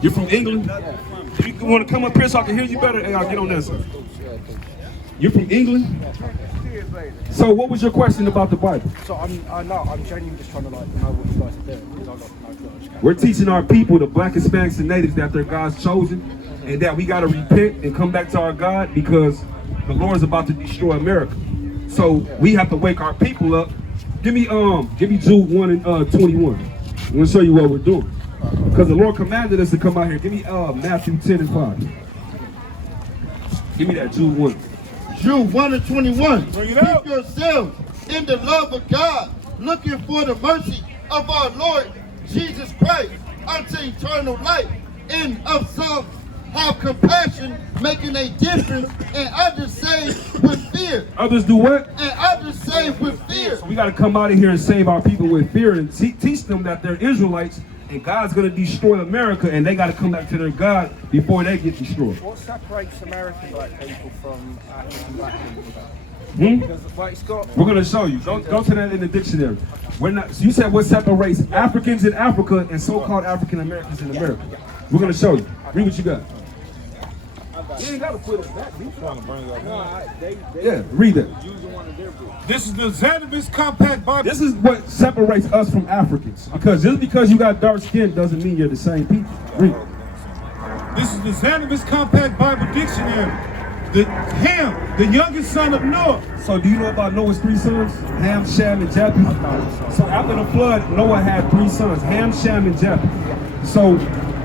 You're from England? Yeah. You want to come up here so I can hear you better? Hey, I'll get on that side. You're from England? So what was your question about the Bible? So I'm genuinely just trying to know what you guys are doing because I've got no clue. We're teaching our people, the Black, Hispanics, and Natives, that they're God's chosen and that we got to repent and come back to our God because the Lord is about to destroy America. So we have to wake our people up. Give me Jude 1 and 21. I'm going to show you what we're doing. Because the Lord commanded us to come out here. Give me Matthew 10 and 5. Give me that Jude 1. Jude 1 and 21. Bring it out. Keep yourselves in the love of God, looking for the mercy of our Lord Jesus Christ unto eternal life. And of some have compassion, making a difference, and others saved with fear. Others do what? And others saved with fear. So we got to come out of here and save our people with fear and teach them that they're Israelites and God's going to destroy America and they got to come back to their God before they get destroyed. What separates American black people from African black people? Because, like, it's got... We're going to show you. Go to that in the dictionary. We're not. So you said what separates Africans in Africa and so-called African Americans in America. We're going to show you. Read what you got. You ain't got to put it back. Yeah, read that. This is the Xanabis Compact Bible. This is what separates us from Africans. Because just because you got dark skin doesn't mean you're the same people. Read. This is the Xanabis Compact Bible Dictionary. Ham, the youngest son of Noah. So do you know about Noah's 3 sons? Ham, Shem, and Japheth? So after the flood, Noah had 3 sons, Ham, Shem, and Japheth. So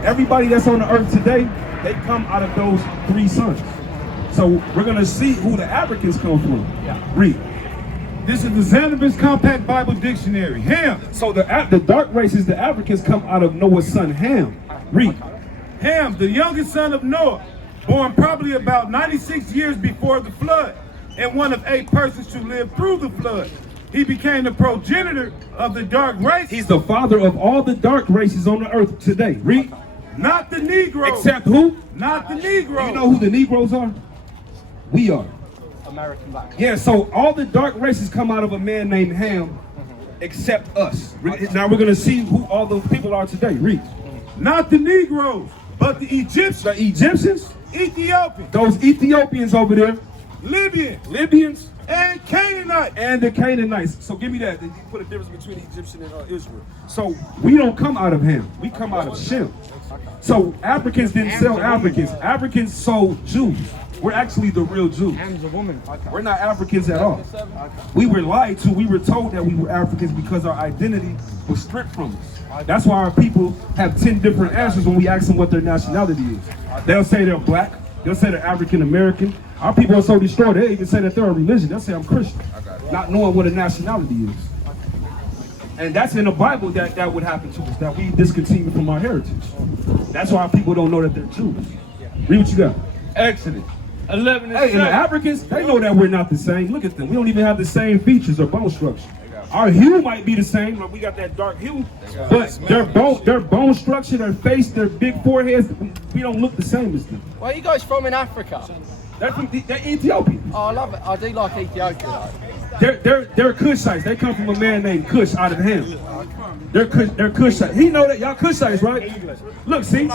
everybody that's on the earth today, they come out of those 3 sons. So we're going to see who the Africans come from. Yeah. Read. This is the Xanabis Compact Bible Dictionary. Ham. So the dark races, the Africans, come out of Noah's son Ham. Read. Ham, the youngest son of Noah, born probably about 96 years before the flood, and one of 8 persons who lived through the flood. He became the progenitor of the dark race. He's the father of all the dark races on the earth today. Read. Not the Negroes. Except who? Not the Negroes. You know who the Negroes are? We are. American black. Yeah, so all the dark races come out of a man named Ham, except us. Now we're going to see who all those people are today. Read. Not the Negroes, but the Egyptians. The Egyptians? Ethiopians. Those Ethiopians over there. Libyans. And Canaanites. And the Canaanites. So give me that. You put a difference between Egyptian and Israel. So we don't come out of Ham. We come out of Shem. So Africans didn't sell Africans. Africans sold Jews. We're actually the real Jews. Ham's a woman. We're not Africans at all. We were lied to. We were told that we were Africans because our identity was stripped from us. That's why our people have 10 different answers when we ask them what their nationality is. They'll say they're black. They'll say they're African American. Our people are so destroyed, they even say that they're a religion. They'll say I'm Christian, not knowing what a nationality is. And that's in the Bible that would happen to us, that we discontinue from our heritage. That's why our people don't know that they're Jews. Read what you got. Exodus 11 and 7. Hey, and the Africans, they know that we're not the same. Look at them. We don't even have the same features or bone structure. Our hue might be the same, but we got that dark hue. But their bone structure, their face, their big foreheads, we don't look the same as them. Where are you guys from in Africa? They're Ethiopian. Oh, I love it. I do like Ethiopia They're Cushites. They come from a man named Cush out of Ham. They're Cushites. He know that y'all Cushites, right? Look, see?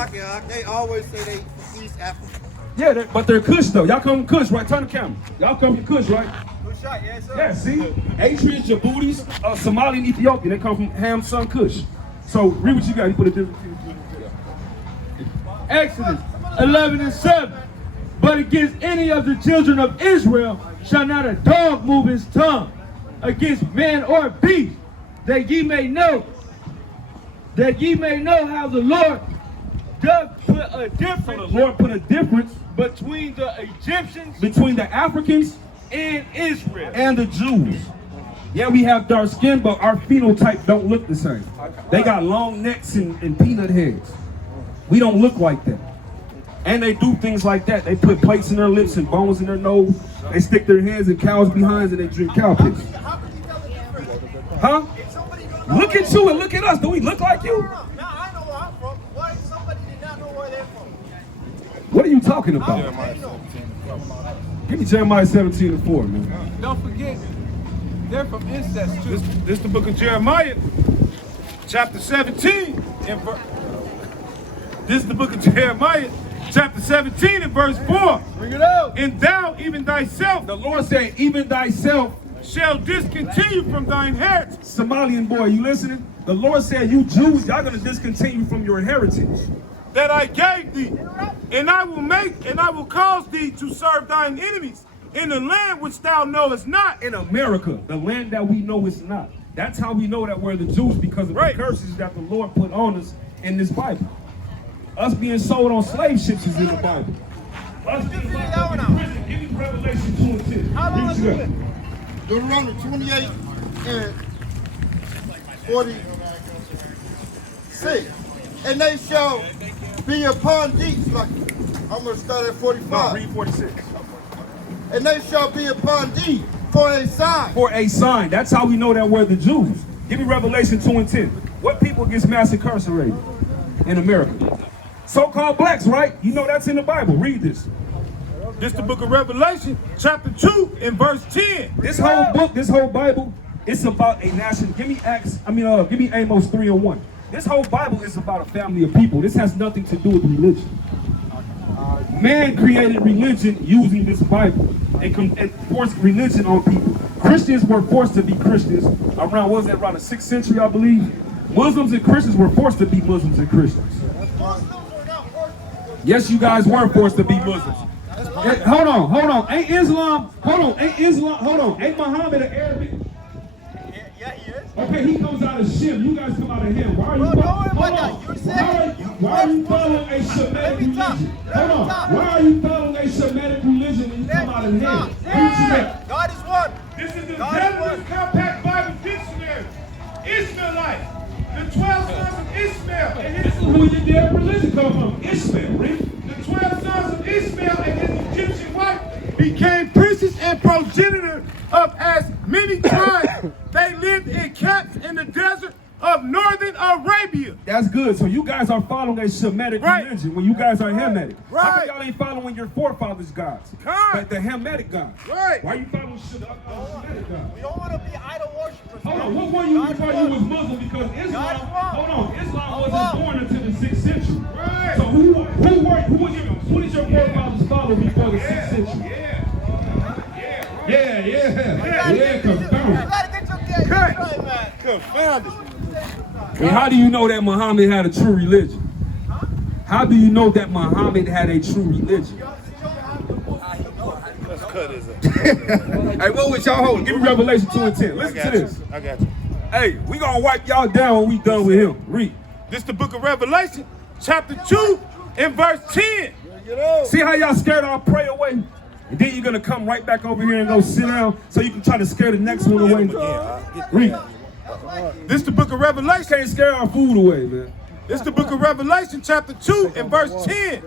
They always say they from East Africa. Yeah, but they're Cush though. Y'all come from Cush, right? Turn the camera. Y'all come from Cush, right? Yes, sir. Yeah, see? Eritreans, Djiboutis, Somali, and Ethiopia. They come from Ham's son Cush. So read what you got. You put a difference. Exodus 11 and 7. But against any of the children of Israel shall not a dog move his tongue against man or beast, that ye may know how the Lord does put a difference. So the Lord put a difference between the Egyptians between the Africans and Israel. and the Jews. Yeah, we have dark skin, but our phenotype don't look the same. They got long necks and peanut heads. We don't look like that. And they do things like that. They put plates in their lips and bones in their nose. They stick their hands in cows' behinds and they drink cow piss. Huh? Look at you and look at us. Do we look like you? Now I know where I'm from. Why somebody did not know where they're from? What are you talking about? Give me Jeremiah 17 and 4, man. Don't forget, they're from incest too. This is the book of Jeremiah, chapter 17. This is the book of Jeremiah, chapter 17 and verse 4. Bring it out. And thou, even thyself, The Lord said, even thyself, shall discontinue from thine inheritance. Somalian boy, you listening? The Lord said, you Jews, y'all gonna discontinue from your heritage. That I gave thee, and I will cause thee to serve thine enemies in the land which thou knowest not. In America, the land that we know is not. That's how we know that we're the Jews, because of the curses that the Lord put on us in this Bible. Us being sold on slave ships is in the Bible. Us being locked up in prison. Give me Revelation 2 and 10. How long has it been? Deuteronomy 28 and 46. And they shall be upon thee. Like, I'm going to start at 45. No, read 46. And they shall be upon thee for a sign. For a sign. That's how we know that we're the Jews. Give me Revelation 2 and 10. What people gets mass incarcerated in America? So-called blacks, right? You know that's in the Bible. Read this. This is the book of Revelation, chapter 2 and verse 10. This whole book, this whole Bible, it's about a nation. Give me Amos 3 and 1. This whole Bible is about a family of people. This has nothing to do with religion. Man created religion using this Bible and forced religion on people. Christians were forced to be Christians around, what was that, around the 6th century, I believe? Muslims and Christians were forced to be Muslims and Christians. Yes, you guys were forced to be Muslims. Hey, hold on. Ain't Muhammad an Arabic? Yeah, he is. Okay, he comes out of Shem. You guys come out of him. Why are you following a Semitic religion? Hold on. Why are you following a Semitic religion when you come out of him? God is one. This is the Genesis Compact Bible Dictionary. Ishmaelite, the 12 sons of Ishmael. And This is who your damn religion come from. Ishmael, right? the 12 sons of Ishmael and his Egyptian wife became princes and progenitor of as many tribes. They lived in camps in the desert of northern Arabia. That's good. So you guys are following a Shemitic religion when you guys are Hamitic. How come Right. y'all ain't following your forefathers' gods? Correct. The Hamitic gods. Right. Why are you following Shemitic gods? We don't want to be idol worshippers. Hold on, what were you before you was Muslim? Because Islam, Islam wasn't born until the 6th century. Right. So who did your forefathers follow before the 6th century? Yeah, confounded. You gotta get your game right, man. Confounded. And how do you know that Muhammad had a true religion? How do you know that Muhammad had a true religion? Let's cut this. Hey, what was y'all holding? Give me Revelation 2 and 10. Listen to this. I got you. Hey, we gonna wipe y'all down when we done with him. Read. This is the book of Revelation, chapter 2 and verse 10. See how y'all scared our prey away? And then you're gonna come right back over here and go sit down so you can try to scare the next one away. Read. This is the book of Revelation. Can't scare our food away, man. This is the book of Revelation, chapter 2 and verse 10.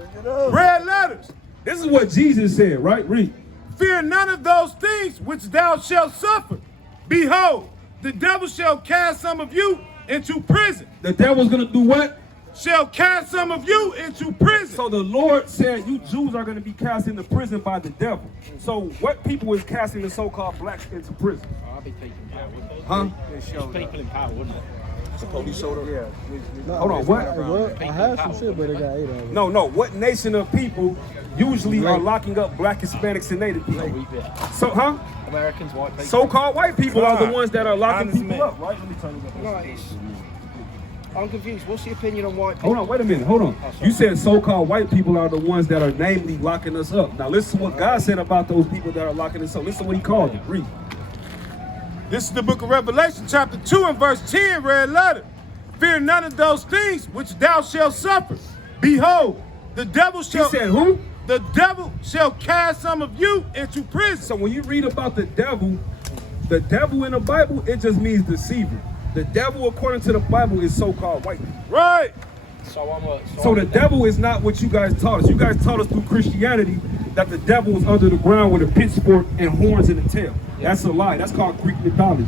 Red letters. This is what Jesus said, right? Read. Fear none of those things which thou shalt suffer. Behold, the devil shall cast some of you into prison. The devil's gonna do what? Shall cast some of you into prison. So the Lord said you Jews are gonna be cast into prison by the devil. So what people is casting the so-called blacks into prison? I'll be taking power. Huh? People in power, wouldn't it? The police showed up? Yeah. Hold on, what? I had some shit, but it got ate of it. No, what nation of people usually are locking up black, Hispanics, and Native people? So, huh? Americans, white people. So-called white people are the ones that are locking Honest people men. up, right? Let me turn it up. No, I'm confused. What's your opinion on white people? Hold on, wait a minute, hold on. You said so-called white people are the ones that are namely locking us up. Now listen to what God said about those people that are locking us up. Listen to what he called them. Read. This is the book of Revelation, chapter 2 and verse 10, red letter. Fear none of those things which thou shalt suffer. Behold, the devil shall... He said who? The devil shall cast some of you into prison. So when you read about the devil in the Bible, it just means deceiver. The devil, according to the Bible, is so-called white people. Right. So the devil is not what you guys taught us. You guys taught us through Christianity that the devil was under the ground with a pitchfork and horns and a tail. That's a lie. That's called Greek mythology.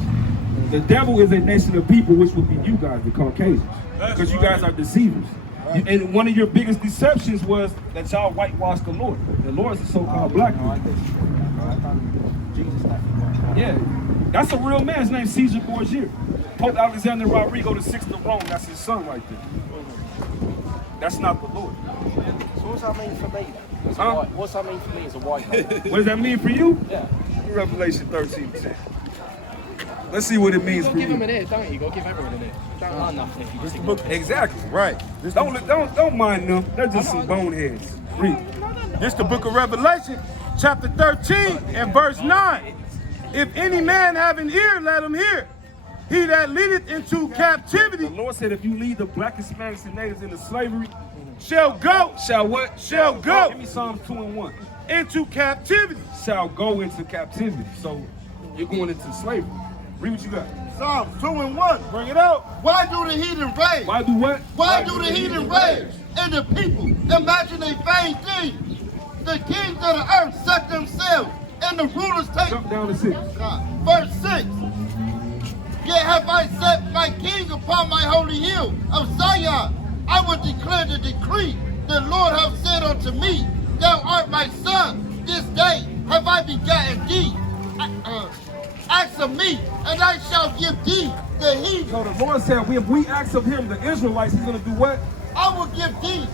The devil is a nation of people, which would be you guys, the Caucasians, because you guys are deceivers. And one of your biggest deceptions was that y'all whitewashed the Lord. The Lord is a so-called black man. Yeah, that's a real man. His name's Caesar Borgia. Pope Alexander Rodrigo VI of Rome. That's his son right there. That's not the Lord. So what's that mean for me then? As a Huh? white, what's that mean for me as a white man? What does that mean for you? Yeah. Revelation 13:10. Let's see what it means You for gotta give them you. an ear, don't you? You gotta give everyone an ear. Don't learn nothing if you just ignore it. Exactly. Right. Don't mind them. They're just some boneheads. Read. This the book of Revelation, chapter 13 and verse 9. If any man have an ear, let him hear. He that leadeth into captivity The Lord said, if you lead the black, Hispanics, and natives into slavery, shall go shall what? Shall go. Give me Psalms 2:1. into captivity. Shall go into captivity. So you're going into slavery. Read what you got. Psalms 2:1. Bring it out. Why do the heathen rage? Why do what? Why do the heathen rage? And the people imagine a vain thing. The kings of the earth set themselves, and the rulers take. Jump down to 6. Verse 6. Yet have I set my king upon my holy hill of Zion. I will declare the decree. The Lord hath said unto me, Thou art my son. This day have I begotten thee. Ask of me, and I shall give thee the heathen. So the Lord said, if we ask of him, the Israelites, he's going to do what? I will give thee.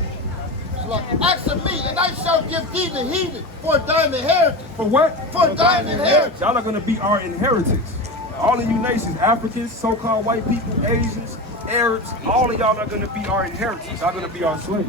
Ask of me, and I shall give thee the heathen for thine inheritance. For what? For thine inheritance. Y'all are going to be our inheritance. All of you nations, Africans, so-called white people, Asians, Arabs, all of y'all are going to be our inheritance. Y'all going to be our slaves.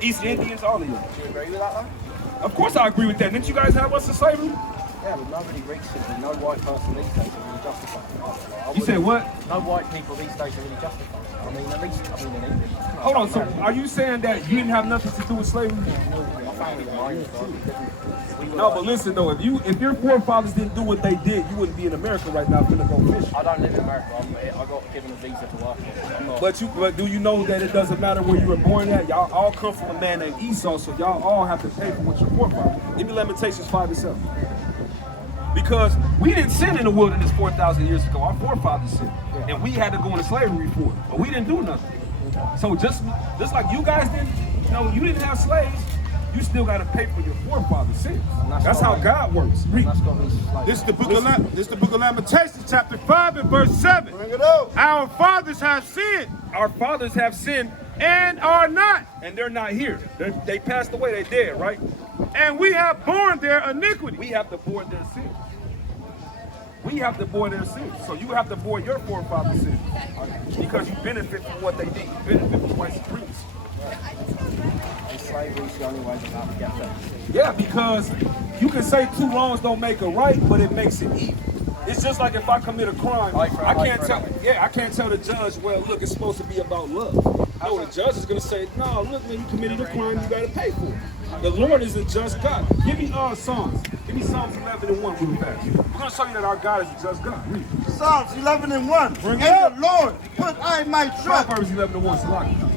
East Indians, all of y'all. Do you agree with that though? Of course I agree with that. Didn't you guys have us in slavery? Yeah, but nobody recently, no white person these days are really justified. You said what? No white people these days are really justified. I mean, at least, in England. Hold on, so are you saying that you didn't have nothing to do with slavery? My family was Irish, right? No, but listen though, if your forefathers didn't do what they did, you wouldn't be in America right now finna go fishing. I don't live in America. I got given a visa to work here. I'm not. But do you know that it doesn't matter where you were born at? Y'all all come from a man named Esau, so y'all all have to pay for what your forefathers. Give me Lamentations 5:7. Because we didn't sin in the wilderness 4,000 years ago. Our forefathers sinned, and we had to go into slavery for it, but we didn't do nothing. So just like you guys didn't, you didn't have slaves. You still got to pay for your forefathers' sins. That's how God works. Read. This is the book of Lamentations, chapter 5 and verse 7. Bring it up. Our fathers have sinned Our fathers have sinned, and are not, and they're not here. They passed away. They're dead, right? and we have borne their iniquity. We have to bore their sins. We have to bore their sins. So you have to bore your forefathers' sins. Because you benefit from what they did. You benefit from white supremacy. And slavery's the only way that I can get there. Yeah, because you can say 2 wrongs don't make a right, but it makes it evil. It's just like if I commit a crime, I can't tell the judge, well, look, it's supposed to be about love. No, the judge is gonna say, no, look, man, you committed a crime, you gotta pay for it. The Lord is a just God. Give me Psalms. Give me Psalms 11:1 real fast. We're gonna show you that our God is a just God. Read. Psalms 11:1. Bring it In up. the Lord put I my trust. Proverbs 11:1. Salaki.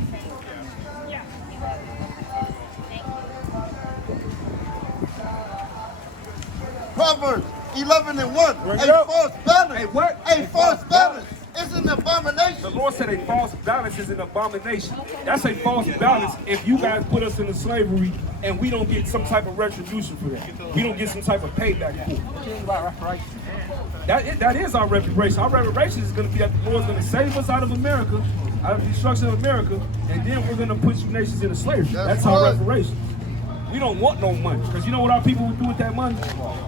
Proverbs 11:1. Bring it A up. false balance. Hey, what? A false balance is an abomination. The Lord said a false balance is an abomination. That's a false balance if you guys put us into slavery and we don't get some type of retribution for that. We don't get some type of payback for it. What do you think about reparations? That is our reparation. Our reparation is going to be that the Lord's going to save us out of America, out of the destruction of America, and then we're going to put you nations into slavery. That's our reparation. We don't want no money, because you know what our people would do with that money?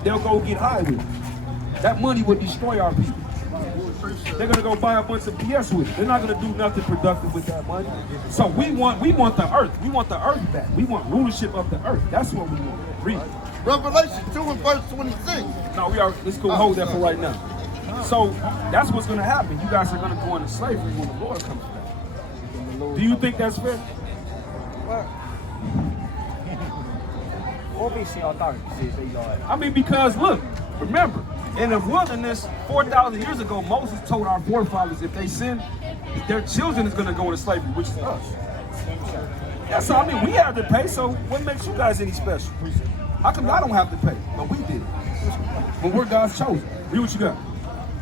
They'll go get high with it. That money would destroy our people. They're gonna go buy a bunch of BS with it. They're not gonna do nothing productive with that money. So we want the earth. We want the earth back. We want rulership of the earth. That's what we want. Read. Revelation 2 and verse 26. No, let's go hold that for right now. So that's what's gonna happen. You guys are gonna go into slavery when the Lord comes back. Do you think that's fair? Well, obviously I don't. I mean, because look, remember, in the wilderness 4,000 years ago, Moses told our forefathers if they sin, their children is going to go into slavery, which is us. That's all. I mean, we have to pay, so what makes you guys any special? How come y'all don't have to pay? But we did. But we're God's chosen. Read what you got.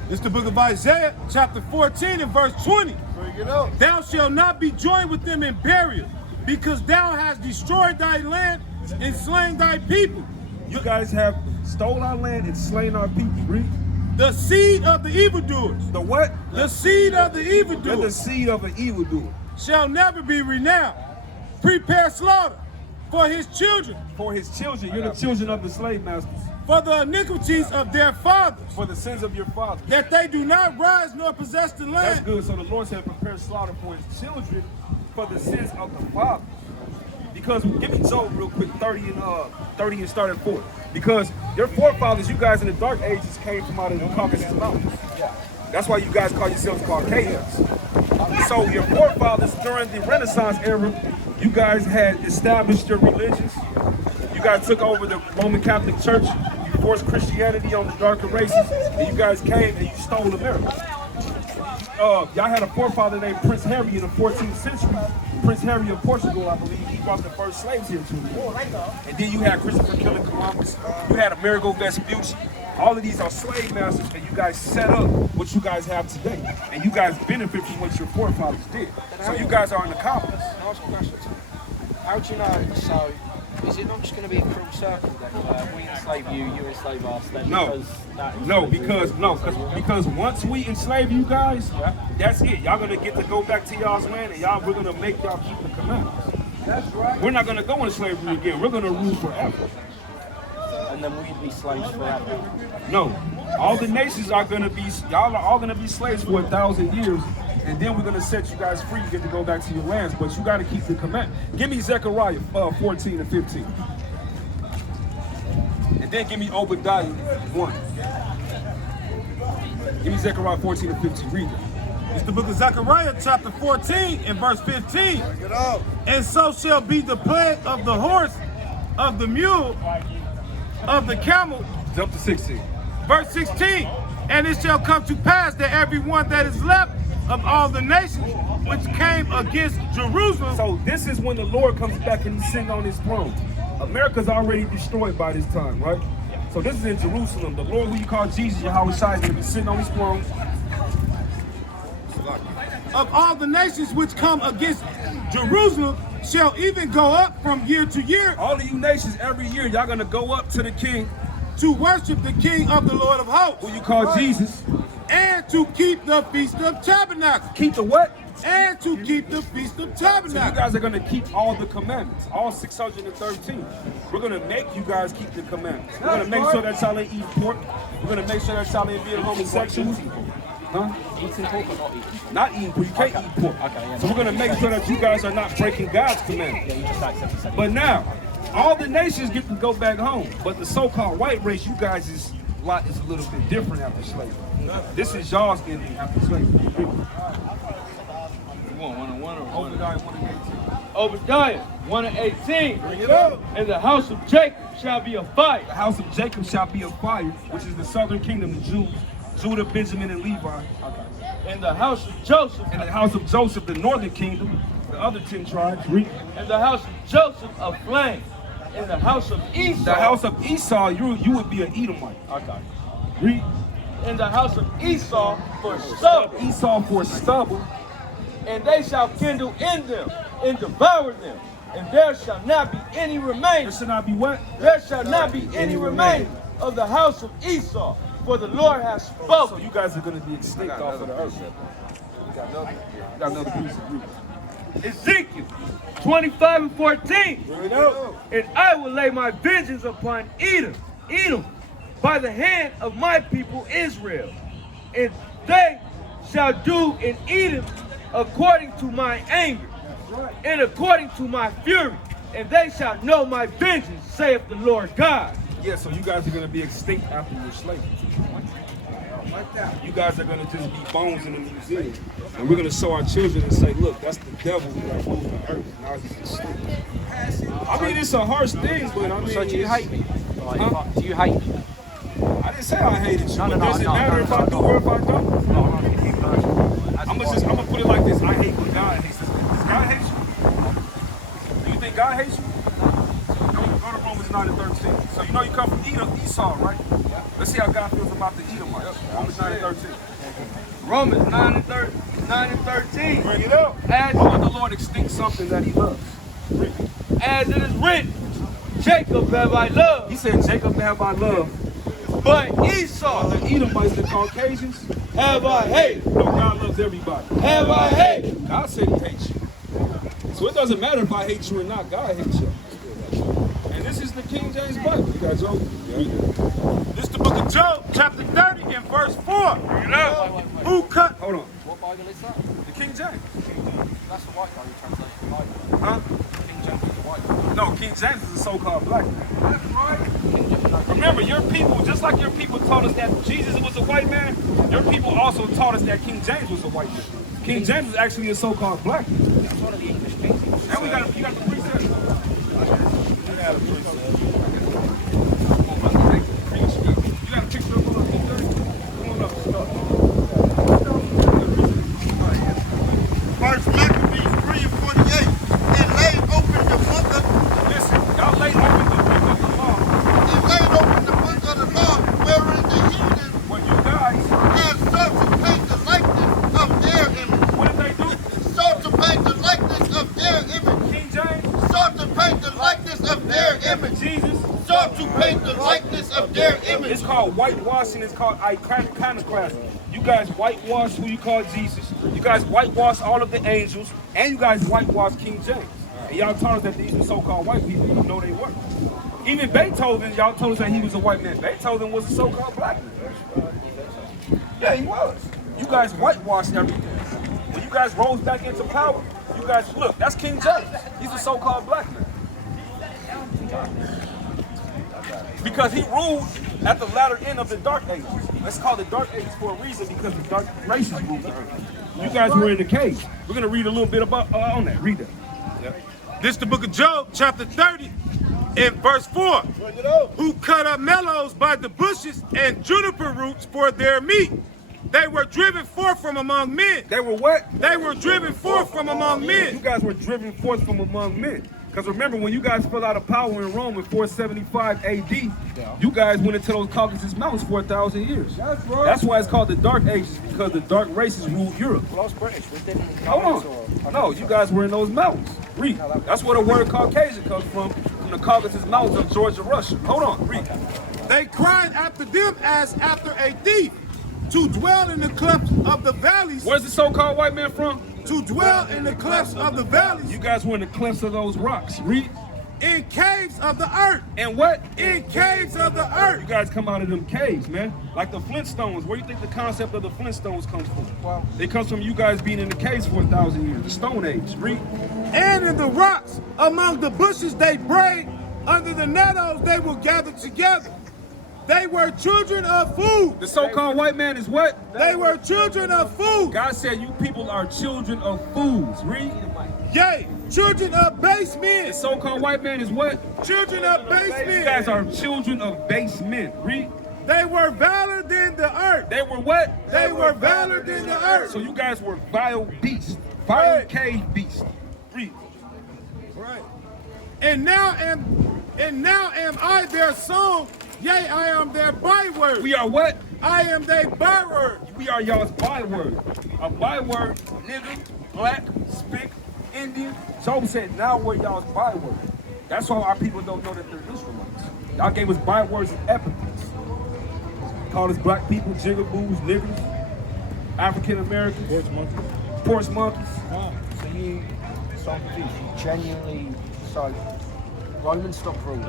It's the book of Isaiah, chapter 14 and verse 20. Bring it up. Thou shalt not be joined with them in burial, because thou hast destroyed thy land and slain thy people. You guys have stole our land and slain our people. Read. The seed of the evildoers. The what? The seed of the You're the evildoers seed of an evildoer. shall never be renowned. prepare slaughter for his children, For his children, you're the children of the slave masters. for the iniquities of their fathers, For the sins of your fathers. that they do not rise nor possess the That's land. good. So the Lord said, prepare slaughter for his children, for the sins of the fathers. Because, give me Job real quick, 30 and start at 4. Because your forefathers, you guys in the dark ages, came from out of the Caucasus Mountains. That's why you guys call yourselves Caucasians. So your forefathers during the Renaissance era, you guys had established your religions. You guys took over the Roman Catholic Church. You forced Christianity on the darker races, and you guys came and you stole America. Y'all had a forefather named Prince Harry in the 14th century. Prince Harry of Portugal, I believe, he brought the first slaves here to the world. And then you had Christopher killing Columbus. You had Amerigo Vespucci. All of these are slave masters, and you guys set up what you guys have today. And you guys benefit from what your forefathers did. So you guys are an accomplice. Can I ask a question? How do you know? So, is it not just going to be a cruel circle then? Where we enslave you, you enslave us. Then Because once we enslave you guys, that's it. Y'all gonna get to go back to y'all's land, and we're gonna make y'all keep the commandments. That's right. We're not gonna go into slavery again. We're gonna rule forever. And then we'd be slaves forever. No, all the nations are gonna be. Y'all are all gonna be slaves for 1,000 years, and then we're gonna set you guys free. You get to go back to your lands, but you gotta keep the command. Give me Zechariah 14 and 15. And then give me Obadiah 1. Give me Zechariah 14 and 15. Read it. It's the book of Zechariah, chapter 14, and verse 15. And so shall be the plague of the horse, of the mule, of the camel. Jump to 16. Verse 16. And it shall come to pass that every one that is left of all the nations which came against Jerusalem. So this is when the Lord comes back and he's sitting on his throne. America's already destroyed by this time, right? So this is in Jerusalem. The Lord who you call Jesus, Yahweh Shai, is going to be sitting on his throne. Of all the nations which come against Jerusalem shall even go up from year to year. All of you nations, every year, y'all going to go up to the king, to worship the King of the Lord of hosts. who you call Jesus. And to keep the Feast of Tabernacles. Keep the what? And to keep the Feast of So you Tabernacles. guys are going to keep all the commandments, all 613. We're going to make you guys keep the commandments. We're going to make sure that y'all ain't eat pork. We're going to make sure that y'all ain't being homosexuals. Huh? Eating pork or not eating pork? Not eating pork. You can't eat pork. So we're going to make sure that you guys are not breaking God's commandments. Yeah, you just accept it. But now, all the nations get to go back home. But the so-called white race, you guys' lot is a little bit different after slavery. This is y'all's ending after slavery. Obadiah 1 and 18. Obadiah 1 and 18. Bring it up. And the house of Jacob shall be a fire. The house of Jacob shall be a fire, which is the southern kingdom, the Jews, Judah, Benjamin, and Levi. And the house of Joseph. And the house of Joseph, the northern kingdom, the other 10 tribes. Read. And the house of Joseph a flame. And the house of Esau. The house of Esau, you would be an Edomite. Okay. Read. And the house of Esau for stubble. Esau for stubble. And they shall kindle in them and devour them. And there shall not be any There remaining. should not be what? There shall not be any remaining of the house of Esau. For the Lord has So spoken. you guys are going to be extinct off of the earth. You got another piece of fruit. Ezekiel 25 and 14. Bring it up. And I will lay my vengeance upon Edom, by the hand of my people Israel. And they shall do in Edom according to my anger, and according to my fury. And they shall know my vengeance, saith the Lord God. Yeah, so you guys are going to be extinct after your slavery. You guys are going to just be bones in a museum. And we're going to show our children and say, look, that's the devil that ruled the earth. Now he's extinct. I mean, it's a harsh thing, but I mean... So do you hate me? Like, Huh? Do you hate me? I didn't say I hated you. No, But does it matter if I do or if I don't? I'm gonna put it like this. I hate when God hates us. Does God hate you? Do you think God hates you? Go to Romans 9 and 13. So you know you come from Edom, Esau, right? Let's see how God feels about the Edomites. Romans 9 and 13. Romans 9 and 13. Bring it up. As, Why would the Lord extinct something that he loves? as it is written, Jacob have I loved, He said, Jacob have I loved. but Esau The Edomites, the Caucasians, have I hated. no, God loves everybody. Have I hated. God said he hates you. So it doesn't matter if I hate you or not. God hates you. And this is the King James Bible. You got Job? This is the book of Job, chapter 30 and verse 4. You know? Who cut? Hold on. What Bible is that? The King James. That's the white Bible translation Bible. Huh? King James is the white Bible. No, King James is a so-called black man. That's right. King James, no, Remember, your people, just like your people taught us that Jesus was a white man, your people also taught us that King James was a white man. King James is actually a so-called black man. That's one of the English kings. And you got the precept. You got a precept. You got a picture of King James? Come on up, start. First Maccabees 3:48. And laid open the book of Listen, y'all laid open the book of the law. and laid open the book of the law, wherein the heathen When you guys, had sought to paint the likeness of their image. what did they do? Sought to paint the likeness of their image. King James, Sought to paint the likeness of their image. Jesus. Sought to paint the likeness of their image. It's called whitewashing. It's called iconoclasm. You guys whitewash who you call Jesus. You guys whitewash all of the angels, and you guys whitewash King James. And y'all taught us that these were so-called white people. You know they weren't. Even Beethoven, y'all told us that he was a white man. Beethoven was a so-called black man. Yeah, he was. You guys whitewashed everything. When you guys rose back into power, you guys, look, that's King James. He's a so-called black man. Because he ruled at the latter end of the Dark Ages. Let's call it Dark Ages for a reason, because the dark races ruled the earth. You guys were in the cage. We're going to read a little bit about on that. Read that. This is the book of Job, chapter 30 and verse 4. Who cut up mellows by the bushes and juniper roots for their meat. They were driven forth from among men. They were what? They were driven forth from among You men. guys were driven forth from among men. Because remember, when you guys fell out of power in Rome in 475 AD, you guys went into those Caucasus Mountains for 1,000 years. That's right. That's why it's called the Dark Ages, because the dark races ruled Europe. Well, I was British. We didn't. Hold on. No, you guys were in those mountains. Read. That's where the word Caucasian comes from the Caucasus Mountains of Georgia, Russia. Hold on. Read. They cried after them as after a thief, to dwell in the clefts of the valleys. Where's the so-called white man from? To dwell in the clefts of the valleys. You guys were in the clefts of those rocks. Read. In caves of the earth. And what? In caves of the You earth. guys come out of them caves, man. Like the Flintstones. Where do you think the concept of the Flintstones comes from? Well, It comes from you guys being in the caves for 1,000 years. The Stone Age. Read. And in the rocks among the bushes they brayed. Under the meadows they were gathered together. They were children of food. The so-called white man is what? They were children of food. God said you people are children of fools. Read. Yea, children of base men. The so-called white man is what? Children of base You guys men. are children of base men. Read. They were valor than the earth. They were what? They were valor than the earth. So you guys were vile beasts. Vile cave beasts. Read. Right. And now am I their song. Yea, I am their byword. We are what? I am their byword. We are y'all's byword. A byword, nigga, black, spick, Indian. Job said, now we're y'all's byword. That's why our people don't know that they're Israelites. Y'all gave us bywords and epithets. Called us black people, jigaboos, niggers, African Americans, porch monkeys. so I'm confused. You genuinely, so Romans stopped ruling.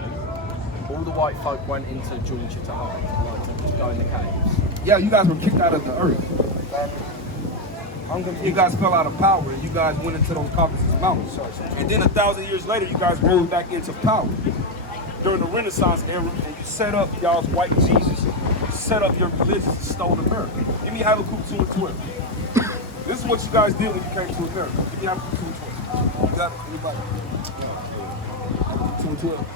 All the white folk went into Georgia to hide, like to just go in the caves. Yeah, you guys were kicked out of the earth. I'm confused. You guys fell out of power and you guys went into those Caucasus Mountains. And then 1,000 years later, you guys rolled back into power during the Renaissance era, and you set up y'all's white Jesus. You set up your religion and stole America. Give me Habakkuk 2 and 12. This is what you guys did when you came to America. Give me Habakkuk 2 and 12. You got it? Anybody? 2 and 12.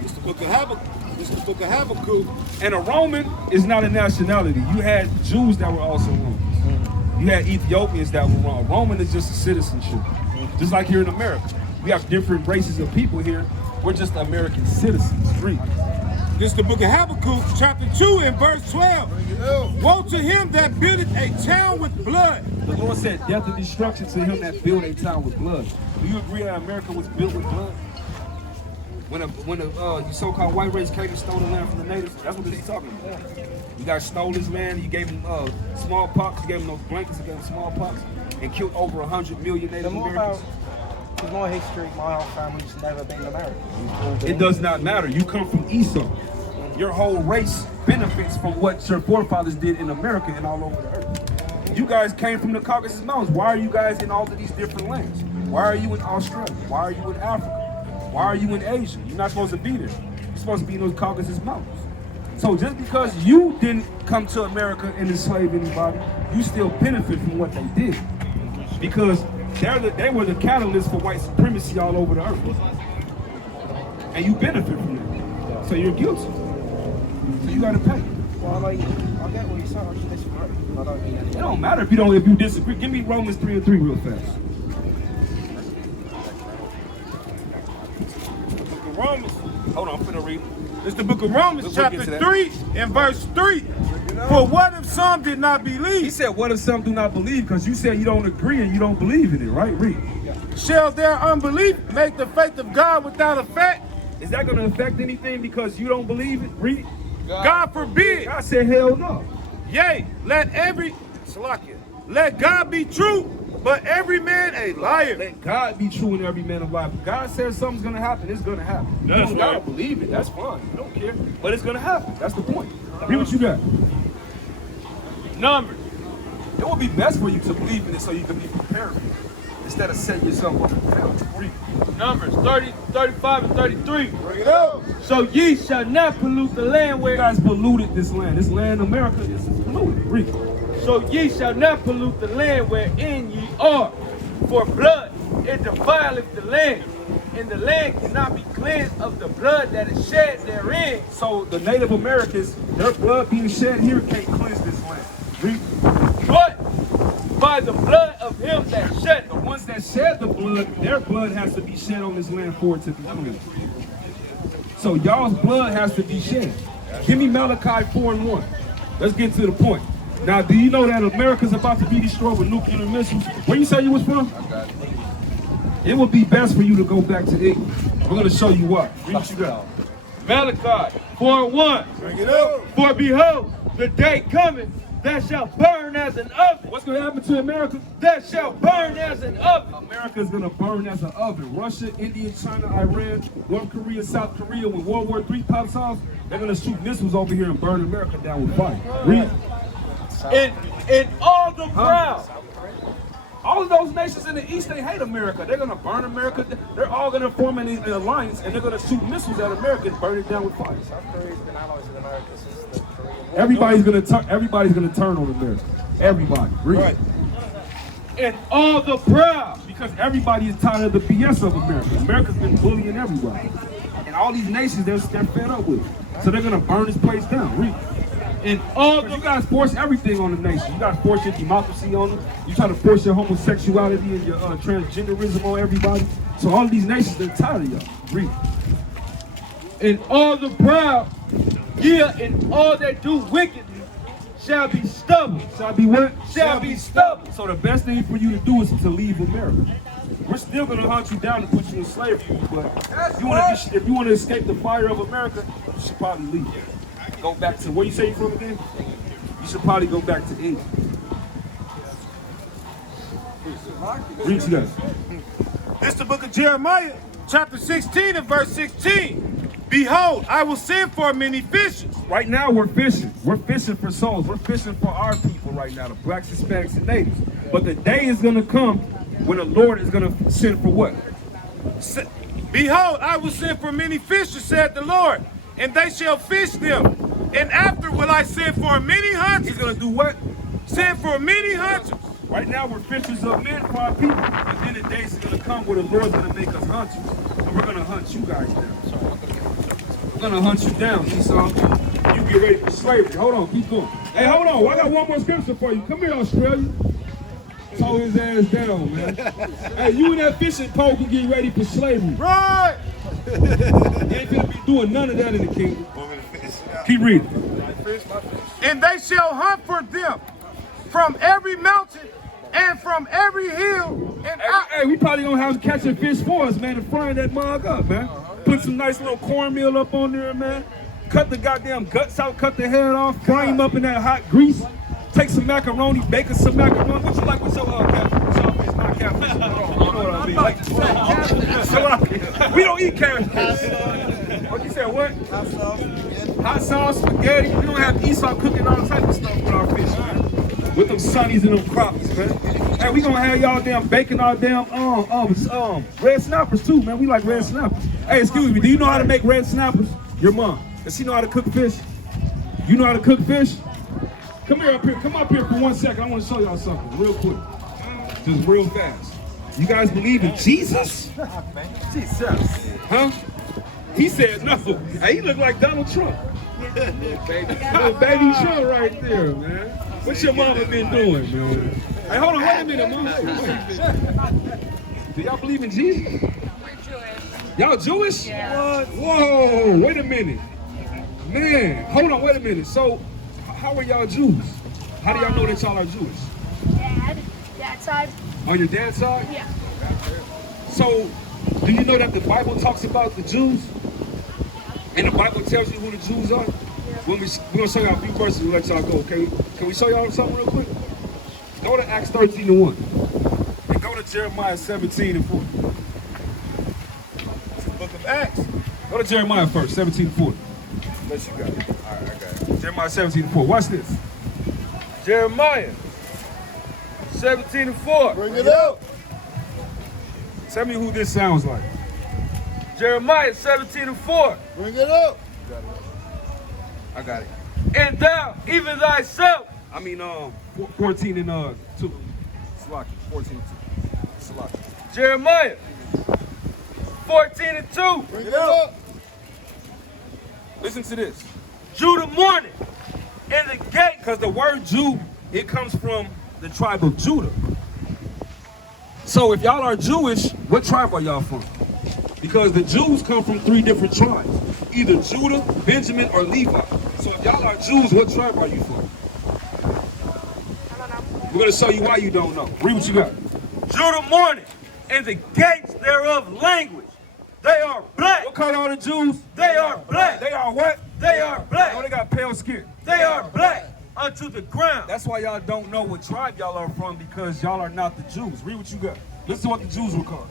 It's the book of Habakkuk. It's the book of Habakkuk. And a Roman is not a nationality. You had Jews that were also Romans. You had Ethiopians that were wrong. Roman is just a citizenship. Just like here in America. We have different races of people here. We're just American citizens. Read. This is the book of Habakkuk, chapter 2 and verse 12. Woe to him that buildeth a town with blood. The Lord said death and destruction to him that built a town with blood. Do you agree that America was built with blood? When the so-called white race came and stole the land from the natives, that's what this is talking about. You guys stole this land, you gave them smallpox, you gave them those blankets, you gave them smallpox. and killed over 100 million Native Then what Americans? about, because my history, my whole family's never been American. We've all been It does not matter. You come from Esau. Your whole race benefits from what your forefathers did in America and all over the earth. You guys came from the Caucasus Mountains. Why are you guys in all of these different lands? Why are you in Australia? Why are you in Africa? Why are you in Asia? You're not supposed to be there. You're supposed to be in those Caucasus Mountains. So just because you didn't come to America and enslave anybody, you still benefit from what they did. Because they were the catalyst for white supremacy all over the earth. And you benefit from that. So you're guilty. So you gotta pay. Well, I get what you're saying, I just disagree. I don't mean anything. It don't matter if you disagree. Give me Romans 3:3 real fast. Book of Romans. Hold on, I'm finna read. It's the book of Romans, We'll chapter get to that. 3 and verse 3. For what if some did not He believe? said, what if some do not believe? Because you said you don't agree and you don't believe in it, right? Read. Shall their unbelief make the faith of God without effect? Is that going to affect anything because you don't believe it? Read. God forbid. God said, hell no. Yea, let God be true, but every man a liar. Let God be true and every man a liar. If God says something's going to happen, it's going to happen. You That's don't gotta right. believe it. That's fine. You don't care. But it's going to happen. That's the point. Read what you got. Numbers. It would be best for you to believe in it so you can be prepared for it, instead of setting yourself up for failure. Read. Numbers 30, 35, and 33. Bring it up. So ye shall not pollute the land You where guys polluted this land. This land, America, is polluted. Read. So ye shall not pollute the land wherein ye are, for blood it defileth the land, and the land cannot be cleansed of the blood that is shed therein. So the Native Americans, their blood being shed here can't cleanse this land. Read. But by the blood of him that shed it. The ones that shed the blood, their blood has to be shed on this land for it to be cleansed. So y'all's blood has to be shed. Give me Malachi 4:1. Let's get to the point. Now, do you know that America's about to be destroyed with nuclear missiles? Where you say you was from? It would be best for you to go back to England. We're going to show you what. Read what you got. Malachi 4:1. Bring it up. For behold, the day cometh that shall burn as an oven. What's going to happen to America? That shall burn as an oven. America is going to burn as an oven. Russia, India, China, Iran, North Korea, South Korea, when World War III pops off, they're going to shoot missiles over here and burn America down with fire. Read. In all the proud. All of those nations in the East, they hate America. They're going to burn America. They're all going to form an alliance, and they're going to shoot missiles at America and burn it down with fire. South Korea's been allies with America since the Korean War. Everybody's going to turn on America. Everybody. Read. Right. In all the proud. Because everybody is tired of the BS of America. America's been bullying everybody. And all these nations, they're fed up with it. So they're going to burn this place down. Read. In all You the guys force everything on the nation. You guys force your democracy on them. You try to force your homosexuality and your transgenderism on everybody. So all of these nations, they're tired of y'all. Read. in all the proud, yeah, in all that do wickedly, shall be stubble. Shall be what? Shall be stubble. So the best thing for you to do is to leave America. We're still going to hunt you down and put you in slavery, but if you want to escape the fire of America, you should probably leave. Go back to where you say you're from again? You should probably go back to England. Read to us. This is the book of Jeremiah, chapter 16 and verse 16. Behold, I will send for many fishers. Right now we're fishing. We're fishing for souls. We're fishing for our people right now, the blacks, Hispanics, and natives. But the day is going to come when the Lord is going to send for what? Behold, I will send for many fishers, said the Lord, and they shall fish them. And after will I send for many hunters. He's going to do what? Send for many hunters. Right now we're fishers of men for our people. But then the days is going to come where the Lord's going to make us hunters. And we're going to hunt you guys down. We're going to hunt you down, Esau. You get ready for slavery. Hold on, keep going. Hey, hold on. I got one more scripture for you. Come here, Australia. Tow his ass down, man. Hey, you and that fishing pole can get ready for slavery. Right. You ain't going to be doing none of that in the kingdom. Keep reading. And they shall hunt for them from every mountain and from every hill. And Hey, we probably gonna have to catch a fish for us, man, and frying that mug up, man. Put some nice little cornmeal up on there, man. Cut the goddamn guts out, cut the head off, fry him up in that hot grease. Take some macaroni, bake us some macaroni. What you like with your catfish? catfish. You know what I mean? Like, salami. We don't eat catfish. What you said? What? Hot sauce, spaghetti. We don't have Esau cooking all type of stuff with our fish, man. With them sunnies and them crops, man. Hey, we gonna have y'all damn bacon, our damn red snappers too, man. We like red snappers. Hey, excuse me, do you know how to make red snappers? Your mom. Does she know how to cook fish? You know how to cook fish? Come here up here. Come up here for 1 second. I want to show y'all something real quick. Just real fast. You guys believe in Jesus? Jesus. Huh? He said no. Hey, he look like Donald Trump. Little baby Trump right there, man. What's your mama been doing, man? Hey, hold on, wait a minute, mom. Do y'all believe in Jesus? Y'all Jewish? Yeah. Whoa, wait a minute. Man, hold on, wait a minute. So, how are y'all Jews? How do y'all know that y'all are Jewish? Dad's side. On your dad's side? Yeah. So, do you know that the Bible talks about the Jews? And the Bible tells you who the Jews are? We're gonna show y'all a few verses and let y'all go, okay? Can we show y'all something real quick? Go to Acts 13:1. And go to Jeremiah 17:40. Book of Acts. Go to Jeremiah first, 17:40. Unless you got it. All right, I got it. Jeremiah 17:4. Watch this. Jeremiah 17:4. Bring it up. Tell me who this sounds like. Jeremiah 17:4. Bring it up. I got it. And thou, even thyself, 14 and 2. Salaki, 14 and 2. Salaki. Jeremiah 14:2. Bring it up. Listen to this. Judah mourning in the gate. Because the word Jew, it comes from the tribe of Judah. So if y'all are Jewish, what tribe are y'all from? Because the Jews come from 3 different tribes. Either Judah, Benjamin, or Levi. So if y'all are Jews, what tribe are you from? I don't know. We're going to show you why you don't know. Read what you got. Judah mourning, and the gates thereof language. They are black. What color are the Jews? They are black. They are what? They are black. Oh, they got pale skin. They are black unto the ground. That's why y'all don't know what tribe y'all are from, because y'all are not the Jews. Read what you got. Listen to what the Jews were called.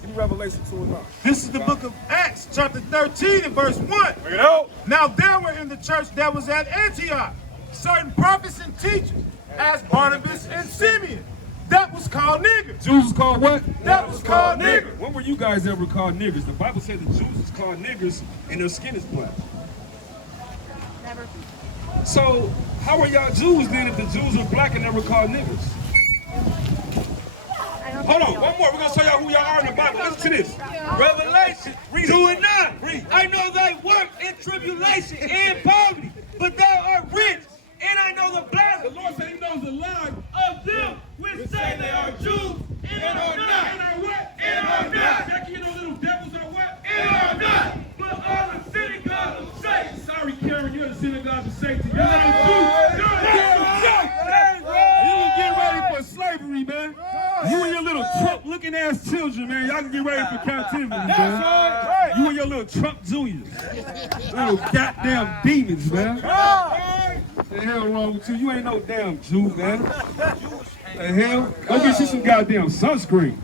Give me Revelation 2 and 9. This is the book of Acts, chapter 13 and verse 1. Bring it out. Now there were in the church that was at Antioch certain prophets and teachers, as Barnabas and Simeon, that was called niggers. Jews was called what? That was called niggers. When were you guys ever called niggers? The Bible says the Jews is called niggers and their skin is black. Never. So how are y'all Jews then if the Jews were black and they were called niggers? I don't Hold think on, so. one more. We're going to show y'all who y'all are in the Bible. Listen to this. Revelation Read 2 it. and 9. Read. I know thy work in tribulation and poverty, but thou art rich. And I know the blasphemy. The Lord said he knows the lie. Of them which say they are Jews and are not. And are what? And are not. Becky and those little devils are what? And are not. But are the synagogue of Satan. Sorry, Karen, you're the synagogue of Satan. You're not a Jew. You're a Jew. You can get ready for slavery, man. You and your little Trump-looking ass children, man. Y'all can get ready for captivity, man. You and your little Trump juniors. Little goddamn demons, man. What the hell wrong with you? You ain't no damn Jew, man. The hell? Go get you some goddamn sunscreen.